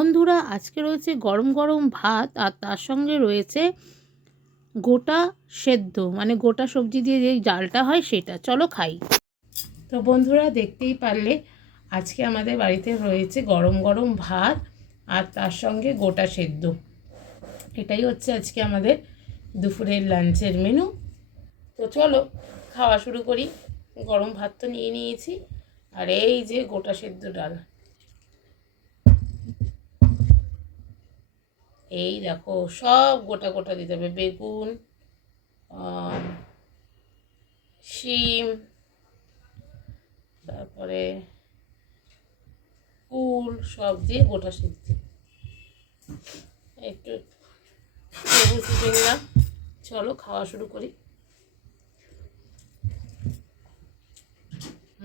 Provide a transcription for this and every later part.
বন্ধুরা, আজকে রয়েছে গরম গরম ভাত আর তার সঙ্গে রয়েছে গোটা সেদ্ধ, মানে গোটা সবজি দিয়ে যেই ডালটা হয় সেটা। চলো খাই। তো বন্ধুরা, দেখতেই পারলে আজকে আমাদের বাড়িতে রয়েছে গরম গরম ভাত আর তার সঙ্গে গোটা সেদ্ধ। এটাই হচ্ছে আজকে আমাদের দুপুরের লাঞ্চের মেনু। তো চলো খাওয়া শুরু করি। গরম ভাত তো নিয়ে নিয়েছি, আর এই যে গোটা সেদ্ধ ডাল। এই দেখো, সব গোটা গোটা দিতে হবে। বেগুন, শিম, তারপরে কুল, সব দিয়ে গোটা সিদ্ধ। একটু লেবু চিপে নিলাম। চলো খাওয়া শুরু করি।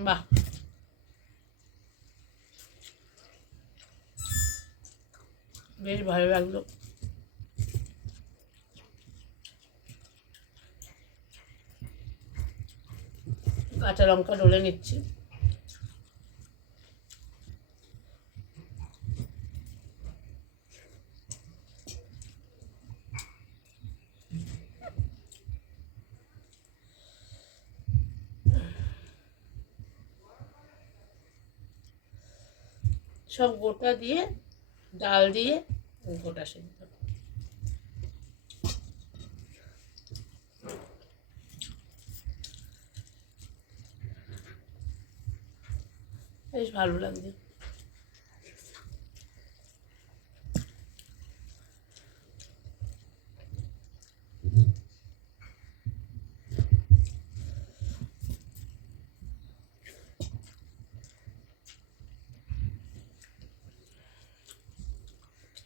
বাহ, বেশ ভালো লাগলো। কাঁচা লঙ্কা ডলে নিচ্ছি। সব গোটা দিয়ে, ডাল দিয়ে গোটা সেদ্ধ। বেশ ভালো লাগছে।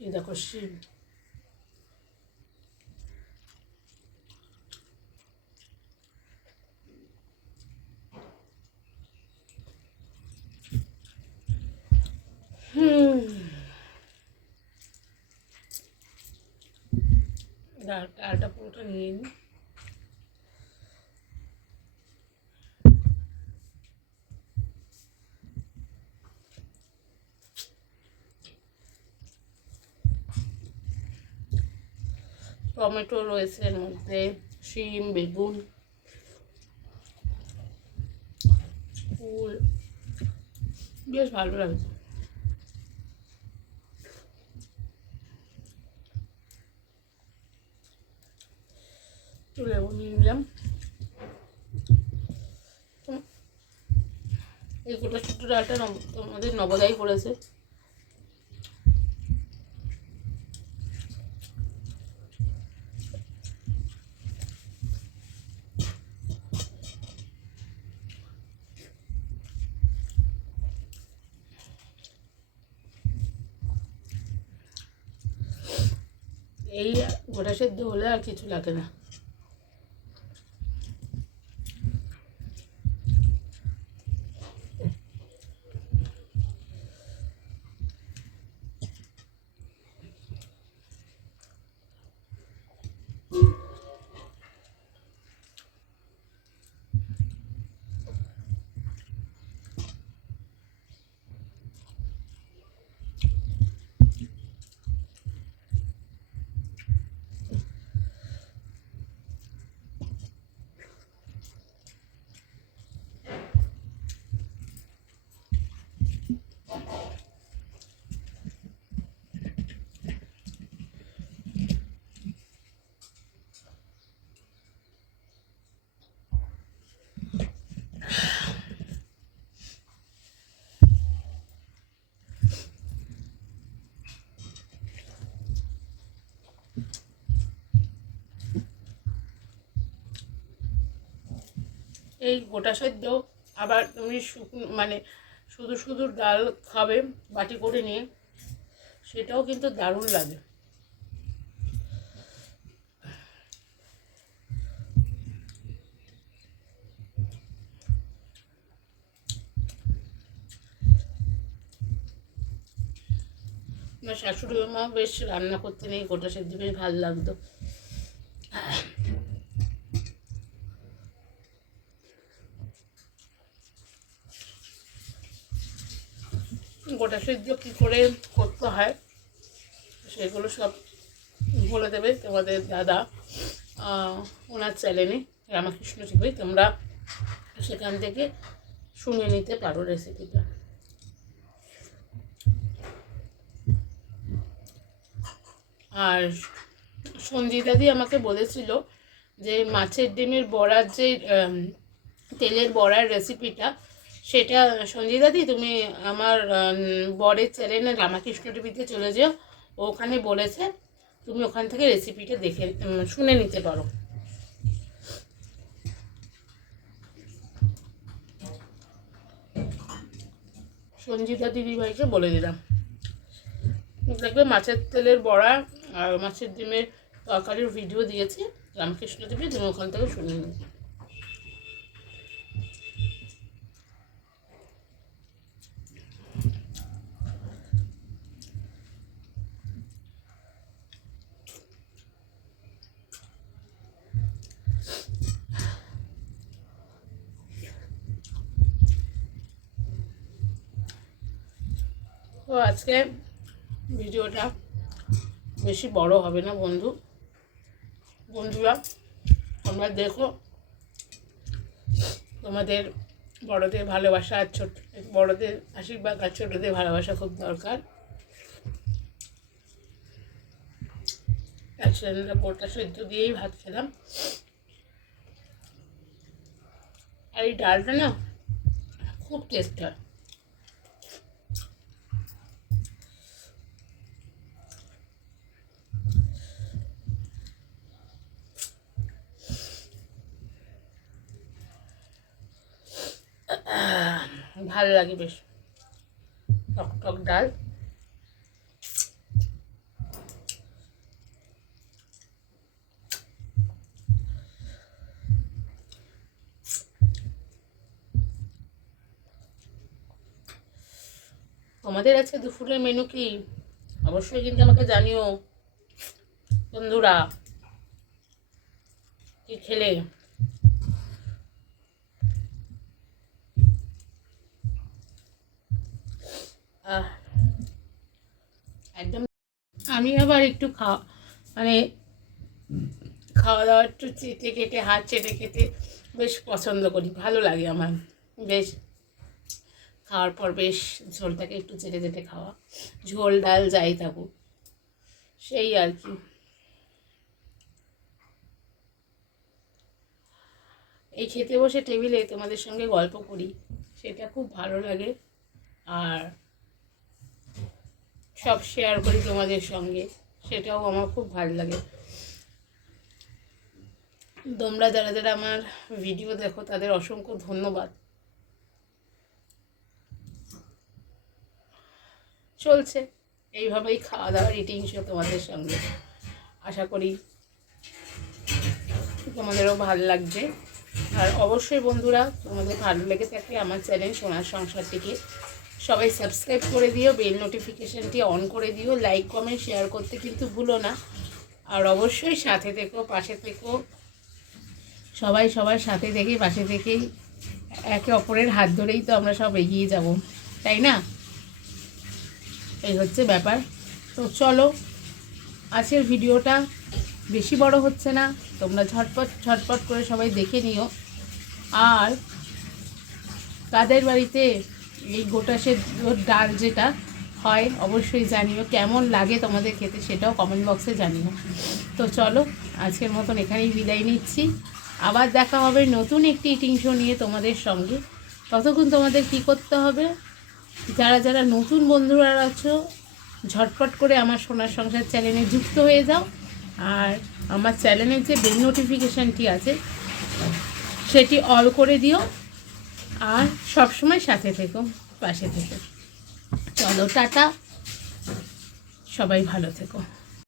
এই দেখো শিম। ডালটা পুরোটা নিয়ে নিই। টমেটো রয়েছে এর মধ্যে, শিম, বেগুন, ফুল। বেশ ভালো লাগছে। লেবু নিয়ে নিলাম। এই গোটা ছোট্ট ডালটা আমাদের নবদাই করেছে। এই গোটা সেদ্ধ হলে আর কিছু লাগে না। এই গোটা সেদ্ধ আবার তুমি মানে শুধু শুধু ডাল খাবে বাটি করে নিয়ে, সেটাও কিন্তু দারুণ লাগে। আমার শাশুড়ি মা বেশ রান্না করতে নেই, গোটা সেদ্ধ বেশ ভালো লাগতো। গোটা সেদ্ধ কী করে করতে হয় সেগুলো সব বলে দেবে তোমাদের দাদা ওনার চ্যানেলে রামাকৃষ্ণ টিভি, তোমরা সেখান থেকে শুনে নিতে পারো রেসিপিটা। আর সঞ্জিতাদি আমাকে বলেছিল যে মাছের ডিমের বড়ার যে তেলের বড়ার রেসিপিটা, সেটা সঞ্জিতাদি তুমি আমার বরের চ্যানেলে রামাকৃষ্ণ টিভিতে চলে যাও, ওখানে বলেছে, তুমি ওখান থেকে রেসিপিটা দেখে শুনে নিতে পারো। সঞ্জিতা দিদিভাইকে বলে দিলাম, দেখবে মাছের তেলের বড়া আর মাছের ডিমের তরকারির ভিডিও দিয়েছি রামকৃষ্ণ টিভি, তুমি ওখান থেকে শুনে নিও। তো আজকে ভিডিওটা বেশি বড় হবে না বন্ধুরা, তোমরা দেখো, তোমাদের বড়দের ভালোবাসা আর বড়দের আশীর্বাদ আর ছোটদের ভালোবাসা খুব দরকার। সেটা গোটা সেদ্ধ দিয়েই ভাত খেলাম। আর এই ডালটা না খুব টেস্ট হয়। ভালো লাগে বেশ, টক টক ডাল। তোমাদের আজকে দুপুরের মেনু কি অবশ্যই কিন্তু আমাকে জানিও বন্ধুরা, কি খেলে। একদম আমি আবার একটু খাওয়া দাওয়া একটু চেটে কেটে, হাত চেটে কেটে বেশ পছন্দ করি, ভালো লাগে আমার। বেশ খাওয়ার পর বেশ ঝোলটাকে একটু চেটে চেটে খাওয়া, ঝোল ডাল যাই থাকুক, সেই আর কি। এই খেতে বসে টেবিলে তোমাদের সঙ্গে গল্প করি, সেটা খুব ভালো লাগে। আর সব শেয়ার করি তোমাদের সঙ্গে, সেটাও আমার খুব ভালো লাগে। তোমরা যারা যারা আমার ভিডিও দেখো তাদের অসংখ্য ধন্যবাদ। চলছে এইভাবেই খাওয়া দাওয়ার ইটিং শো তোমাদের সঙ্গে, আশা করি তোমাদেরও ভালো লাগছে। আর অবশ্যই বন্ধুরা, তোমাদের ভালো লেগে থাকলে আমার চ্যানেল সোনার সংসারটিকে সবাই সাবস্ক্রাইব করে দিও, বেল নোটিফিকেশানটি অন করে দিও, লাইক কমেন্ট শেয়ার করতে কিন্তু ভুলো না। আর অবশ্যই সাথে থেকো, পাশে থেকো, সবাই সবার সাথে থেকে পাশে থেকেই একে অপরের হাত ধরেই তো আমরা সব এগিয়ে যাব, তাই না? এই হচ্ছে ব্যাপার। তো চলো, আজকের ভিডিওটা বেশি বড় হচ্ছে না, তোমরা ঝটপট করে সবাই দেখে নিও। আর কাদের বাড়িতে এই গোটা সেদ্ধ ডাল যেটা হয় অবশ্যই জানিও, কেমন লাগে তোমাদের খেতে সেটাও কমেন্ট বক্সে জানিও। তো চলো, আজকের মতন এখানেই বিদায় নিচ্ছি, আবার দেখা হবে নতুন একটি ইটিং শো নিয়ে তোমাদের সঙ্গে। ততক্ষণ তোমাদের কি করতে হবে, যারা যারা নতুন বন্ধুরা আছো ঝটপট করে আমার সোনার সংসার চ্যানেলে যুক্ত হয়ে যাও। আর আমার চ্যানেলের যে বেল নোটিফিকেশানটি আছে সেটি অল করে দিও, আর সবসময় সাথে থেকো, পাশে থেকো। চলো টাটা, সবাই ভালো থেকো।